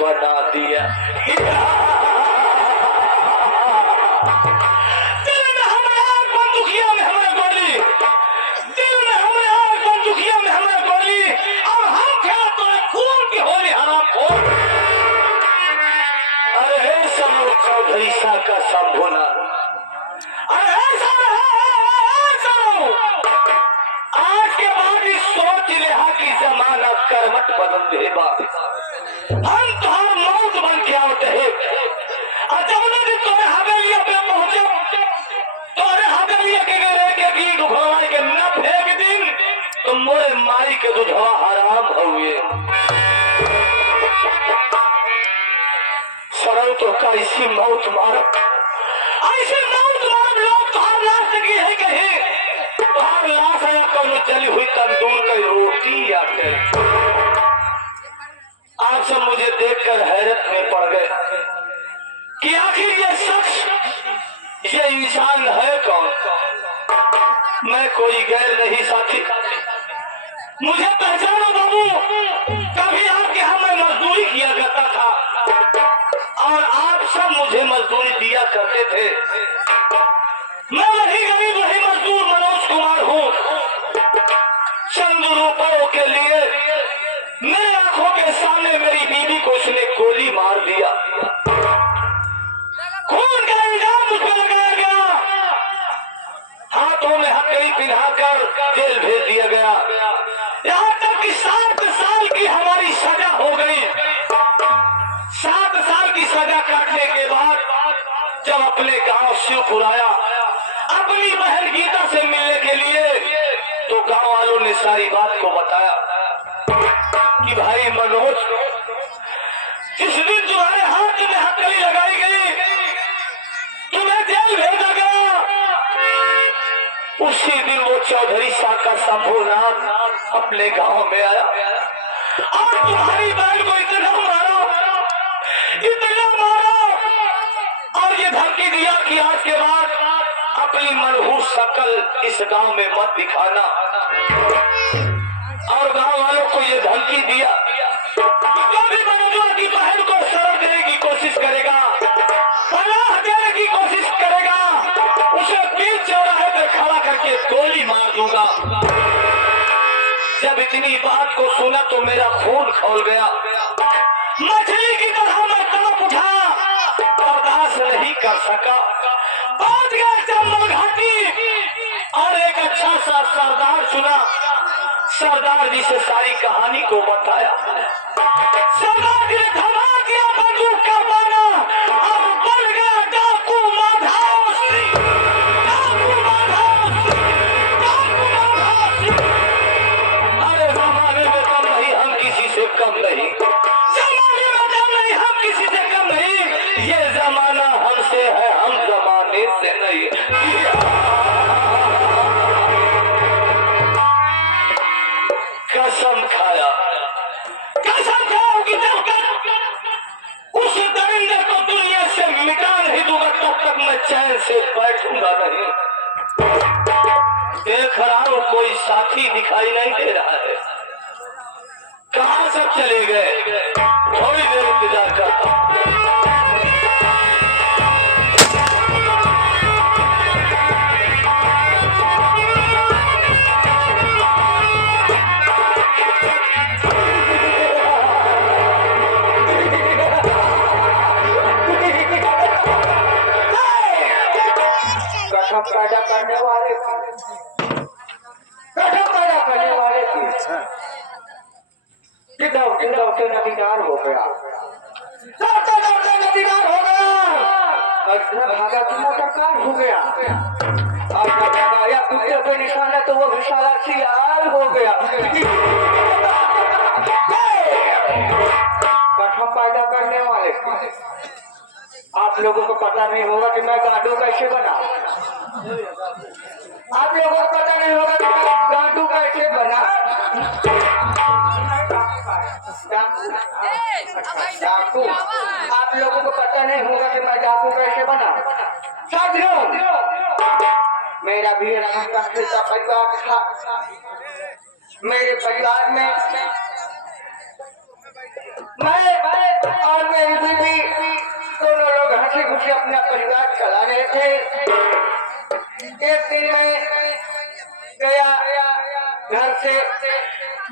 बना दिया। दिल में हमारे आग बंदूकिया में हमारा गोली, दिल में हमारे आग बंदूकिया में हमारा गोली, और हम खेला तो खून की होली हराम खोर। अरे समो चौधरी सा का संभोना, अरे समो आज के बाद इस सोच रहा कि जमाना करवट बदल देगा, हम तुम्हार मौत बन के आवते है। जमुना भी तोरे हवेलिया पे पहुंचे, तोरे हवेलिया के गए के घी घुघवाई के न फेंक दिन तो मोरे माई के दुधवा हराम हुए। सरल तो कैसी मौत मारो, ऐसी मौत मारो लोग तुहार लाश की है कहे, तुहार लाश है कौन चली हुई तंदूर की रोटी या कर। आप सब मुझे देखकर हैरत में पड़ गए कि आखिर ये शख्स, ये इंसान है कौन। मैं कोई गैर नहीं साथी, मुझे पहचानो बाबू, कभी आपके यहाँ मैं मजदूरी किया करता था और आप सब मुझे मजदूरी दिया करते थे। मैं वही गरीब वही मजदूर मनोज कुमार हूँ। चंद रुपयों के लिए मेरे आंखों के सामने मेरी बीवी को उसने गोली मार दिया, खून का इल्जाम मुझ पर लगाया गया, हाथों में हथकड़ी पिन्हाकर जेल भेज दिया गया। यहाँ तक कि 7 साल की हमारी सजा हो गई। 7 साल की सजा काटने के बाद जब अपने गांव शिवपुर आया अपनी बहन गीता से मिलने के लिए, तो गांव वालों ने सारी बात को बताया कि भाई मनोज, जिस दिन तुम्हारे हाथ में हथकड़ी लगाई गई, तुम्हें जेल भेजा गया, उसी दिन वो चौधरी शाह का शंभूनाथ अपने गांव में आया और तुम्हारी बहन को इतना मारा और ये धमकी दिया कि आज के बाद अपनी मनहूस शक्ल इस गांव में मत दिखाना। और गांव वालों को ये धमकी दिया जो भी मनोज की बहन को शरण देने की कोशिश करेगा, पनाह देने की कोशिश करेगा, उसे बीच चौराहे पर खड़ा करके गोली मार दूंगा। जब इतनी बात को सुना तो मेरा खून खौल गया, मछली की तरह मैं तड़प उठा, बर्दाश्त नहीं कर सका, पहुंच गया चंबल घाटी और एक अच्छा सा सरदार चुना। सरदार जी से सारी कहानी को बताया। सरदार जी ने थमा दिया बंदूक का बाना और बन गया डाकू माधव। अरे जमाने में कम नहीं, हम किसी से कम नहीं, जमाने में कम नहीं, हम किसी से कम नहीं, ये जमाना हमसे है, हम जमाने से नहीं। कसम खाया कि जब तक उस दरिंदे को दुनिया से मिटा नहीं दूंगा तब तक मैं चैन से बैठूंगा नहीं। देख रहा हूं कोई साथी दिखाई नहीं दे रहा है, कहां सब चले गए, थोड़ी देर इंतजार करता हूं। पैदा करने वाले थे, दौड़ते नदीदार हो गया, दौड़ते नदीदार हो गया, भागा की मोटरकार हो गया, और जब आया कुत्ते पे निशाना तो वो विशाला सियार हो गया। कठम पैदा करने वाले आप लोगों को पता नहीं होगा कि मैं गांडू कैसे बना, आप लोगों को पता नहीं होगा कि मैं गांडू कैसे बना। डाकू, आप लोगों को पता नहीं होगा कि मैं डाकू कैसे बना। साथियों, मेरा भी एक परिवार था, मेरे परिवार में मैं और मेरी बीवी दोनों लोग हंसी खुशी अपना परिवार चला रहे थे। एक दिन मैं गया घर से,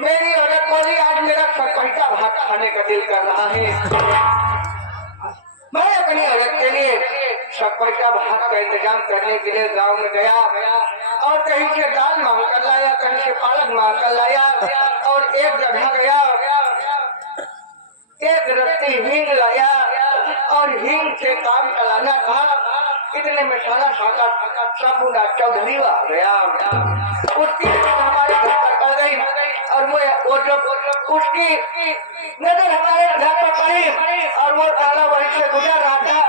मेरी औरत बोली आज मेरा सरपंचा भात खाने का दिल कर रहा है। मैं अपनी औरत के लिए सरपंचा भात का इंतजाम करने के लिए गांव में गया और कहीं से दाल मांग कर लाया, कहीं से पालक मांग कर लाया और एक जगह गया, एक रत्ती हींग लाया और हींग से काम चलाना था। इतने में साला साका शंभूनाथ चौधरी आ गया। उसकी हमारे घर पर पड़ गई और वो जब उसकी नजर हमारे घर पर पड़ी और वो साला वहीं से गुजर रहा था,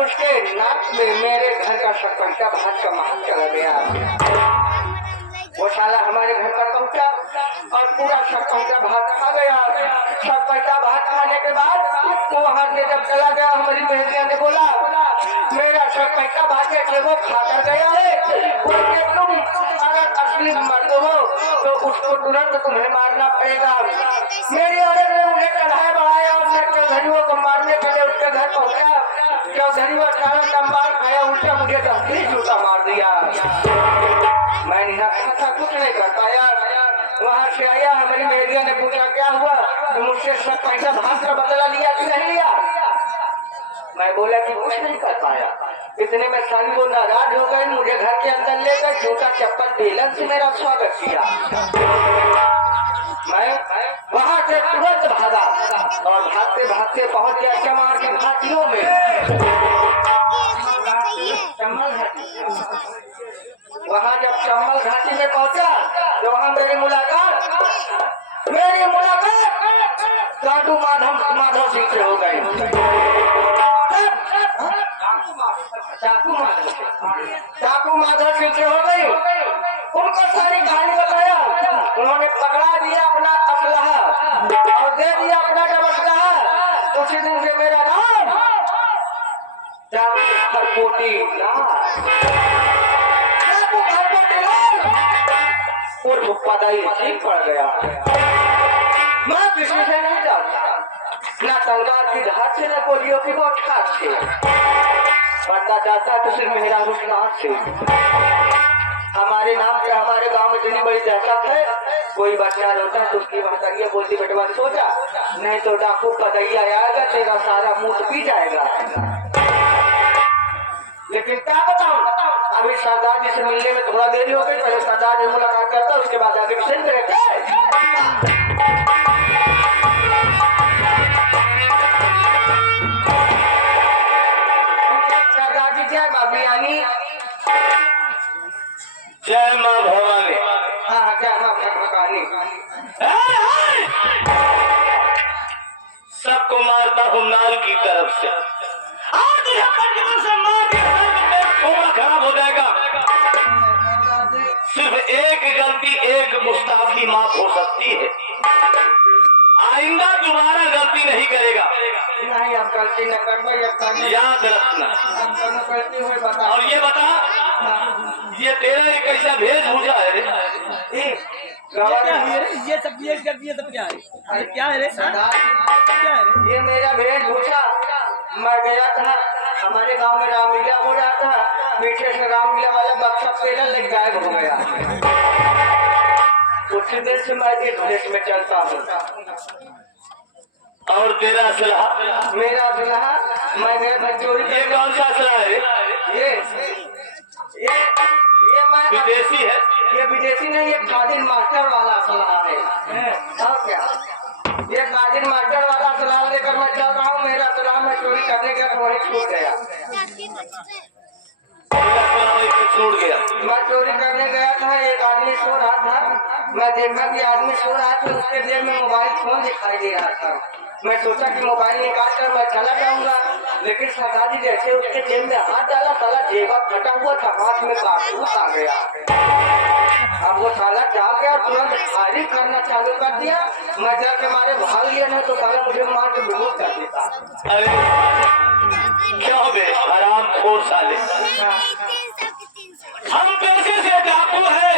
उसके नाक में मेरे घर का सरपंचा भात का महल चला गया। वो साला हमारे घर पर पहुंचा और पूरा सरपंचा भात खा गया। सरपंचा भात खाने के बाद वो वहां से जब चला गया, हमारी बहनिया ने बोला मेरा सरपंचा भात है वो खा कर गया है, उसके तुम अगर असली मर्द हो तो उसको तुरंत तुम्हें मारना पड़ेगा। मेरी औरत ने उन्हें चढ़ाया बढ़ाया और मैं चौधरीओं को मारने के लिए उसके घर पहुंचा। चौधरी और सारा तंबार खाया, उल्टा मुझे तो जूता मार दिया। मैं नहीं कुछ नहीं कर पाया। वहाँ से आया, हमारी मेहरिया ने पूछा क्या हुआ, तो मुझसे सरपंचा भात का बदला लिया कि नहीं लिया। मैं बोला कि कुछ नहीं कर पाया। इतने में साली वो नाराज हो गई, मुझे घर के अंदर ले गए, जूता चप्पल बेलन से मेरा स्वागत किया। मैं वहाँ से तुरंत भागा और भागते भागते पहुँच गया चमार की घाटियों में। वहाँ जब चम्बल घाटी में पहुंचा तो वहाँ मेरी मुलाकात साधु माधव सिंह से हो गई। साधु माधव सिंह से हो गई। उनको सारी कहानी बताया। उन्होंने पकड़ा दिया अपना असलहा और दे दिया अपना डबसलहा। उसी दिन से मेरा नाम खरपोटी पड़ गया। मैं किसी से नहीं जानता, न तलवार की धार से न गोलियों की बौछार से, बनना चाहता तो सिर्फ मेरा मुस्कुराहट से। हमारे नाम से हमारे गांव में इतनी बड़ी दहशत है, कोई बच्चा रोता है तो उसकी महतरिया बोलती बेटवा सो जा, नहीं तो डाकू पदैया आएगा, तेरा सारा मुंह पी जाएगा। लेकिन क्या बताऊं, अभी सरदार जी से मिलने में थोड़ा देरी हो गई। पहले सरदार जी मुलाकात करता, उसके बाद आगे सिंध रहते। सरदार जी जय माँ बियानी, जय माँ भवानी। हाँ जय माँ भगवानी। सबको मारता हूँ नाल की तरफ से। खराब हो जाएगा। सिर्फ एक गलती, एक गुस्ताखी माफ हो सकती है। आइंदा दोबारा गलती नहीं करेगा। नहीं अब गलती न कर, याद रखना। और ये बता, ये तेरा एक ऐसा वेशभूषा है रे, ये सब क्या है रे? क्या है रे? ये मेरा वेशभूषा। मैं गया था, हमारे गांव में रामलीला हो रहा था, पीछे से रामलीला वाला बक्सा पेड़ा लेकर गायब हो गया। उसी देर से मैं इस देश में चलता हूँ। और तेरा असलहा? मेरा असलहा मैं चोरी। ये कौन सा असलहा है? ये विदेशी है। ये विदेशी नहीं, ये खादिर मास्टर वाला असलहा है। और क्या, ये खादिर मास्टर वाला असलहा लेकर मैं चल रहा हूँ। मेरा असलहा मैं चोरी करने गया तो वही छूट गया। छूट गया। मैं चोरी करने गया था, एक आदमी सो रहा था। मैं देखा कि आदमी सो रहा था, उसके जेब में मोबाइल फोन दिखाई दे रहा था। मैं सोचा कि मोबाइल निकाल कर मैं चला जाऊंगा, लेकिन सरदार जी जैसे उसके जेब में हाथ डाला, साला जेबा फटा हुआ था, हाथ में कारतूस आ गया। अब वो साला जा गया, तुरंत फायरिंग करना चालू कर दिया। मैं डर के मारे भाग लिया, नहीं तो साला मुझे मार के बेहोश कर देता। अरे क्या बे हराम खोर साले, हम पैसे से डाकू है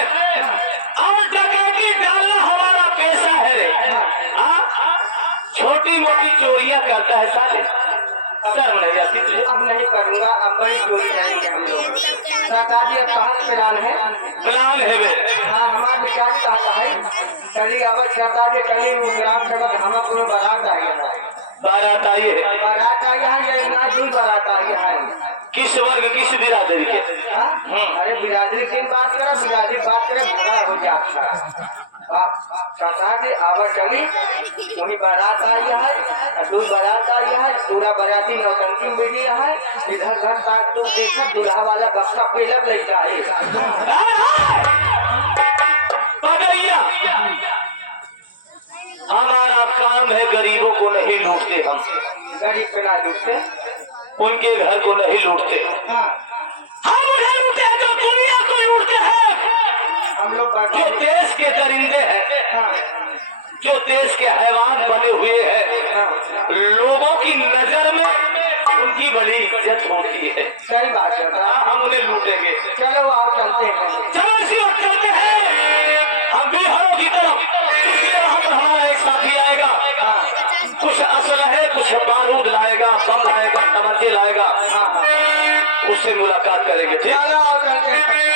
और डकैती डालना हमारा पेशा है रे। छोटी मोटी चोरी करता है साले, शर्म नहीं आती तुझे? अब नहीं करूंगा, अब बड़ी चोरी करेंगे हम लोग। सरदार जी अब कहाँ प्लान है? प्लान है बे, हाँ हमारा विचार चाहता है चली अवध सरदार जी कली ग्राम सेवक धामापुर में बारात आई है। बारात आई है। बारात आई है या इतना दूर बारात आई है? किस वर्ग किस बिरादरी के? हाँ? अरे बिरादरी की बात करो, बिरादरी बात करे भला हो जाता। सरदार जी आवाज चली वही बारात आई है, दूर बारात आई है, पूरा बाराती नौटंकी मिली है। इधर घर तक तो देखा दूल्हा वाला बक्सा पेलक ले जाए। पगड़िया, हमारा काम है गरीबों को नहीं लूटते, हम गरीब पे ना लूटते, उनके घर को नहीं लूटते, हाँ हम उन्हें लूटते हैं जो दुनिया को लूटते हैं। हम लोग जो देश के दरिंदे हैं, हाँ जो देश के हैवान बने हुए हैं, हाँ लोगों की नजर में उनकी बड़ी इज्जत होती है। सही बात है। हम उन्हें लूटेंगे। चलो आओ चलते हैं। चलो इसी वक्त चलते हैं हम बिहारों की तरफ, क्योंकि यहाँ पर हमारा एक साथी आएगा, कुछ असल है, कुछ बारूद लाएगा, बम लाएगा, तमंचे लाएगा, उससे मुलाकात करेंगे। ठीक, चलो आओ चलते हैं।